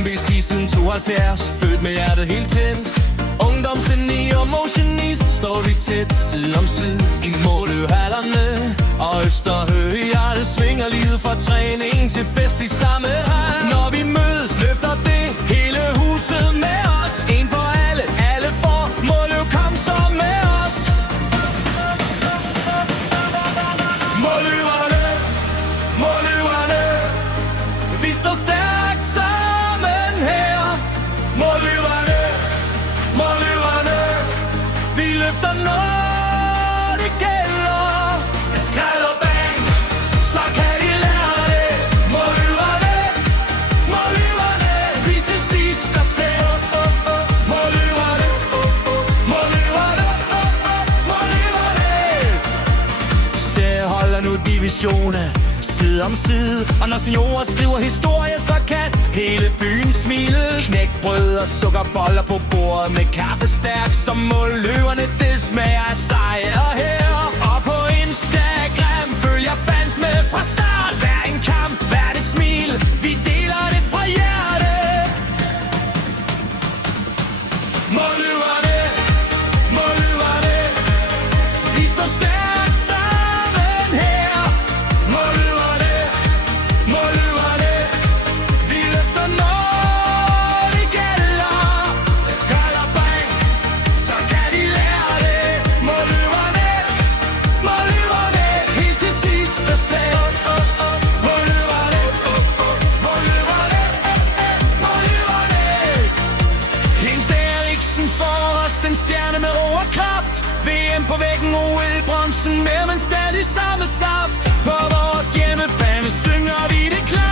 MBC siden 72, født med hjertet helt tændt. Ungdomsgeni og motionist står vi tæt side om side i Måløhallerne og Østerhøjal. Svinger livet fra træning til fest i samme hal. Når vi mødes, løfter det hele huset med os. En for alle, alle for Måløv, kom så med os. Måløverne, Måløverne, vi står stærkt sammen her. Måløverne, Måløverne, vi løfter når det gælder. Skrald og bang, så kan de lære det. Måløverne, Måløverne, vis til sidst og selv. Måløverne, Måløverne, Måløverne. Serier holder nu divisioner side om side, og når seniorer skriver historie, så kan hele byen smile. Knækbrød og sukkerboller på bordet med kaffe stærk som Måløverne, det smager af sejr her. Og på Instagram følger fans med fra start. Hver en kamp, hvert et smil, vi deler det fra hjertet. Måløverne, Måløverne, vi står stærkt sammen her. Måløverne, Måløverne, vi løfter når det gælder. Skrald og bang, så kan de lære det. Måløverne, Måløverne, helt til sidst og selv. Måløverne, Måløverne, Måløverne. Jens Eriksen får os den stjerne med ro og kraft. VM på væggen, OL-bronzen med, men stadig samme saft. På vores hjemmebane synger vi det klart.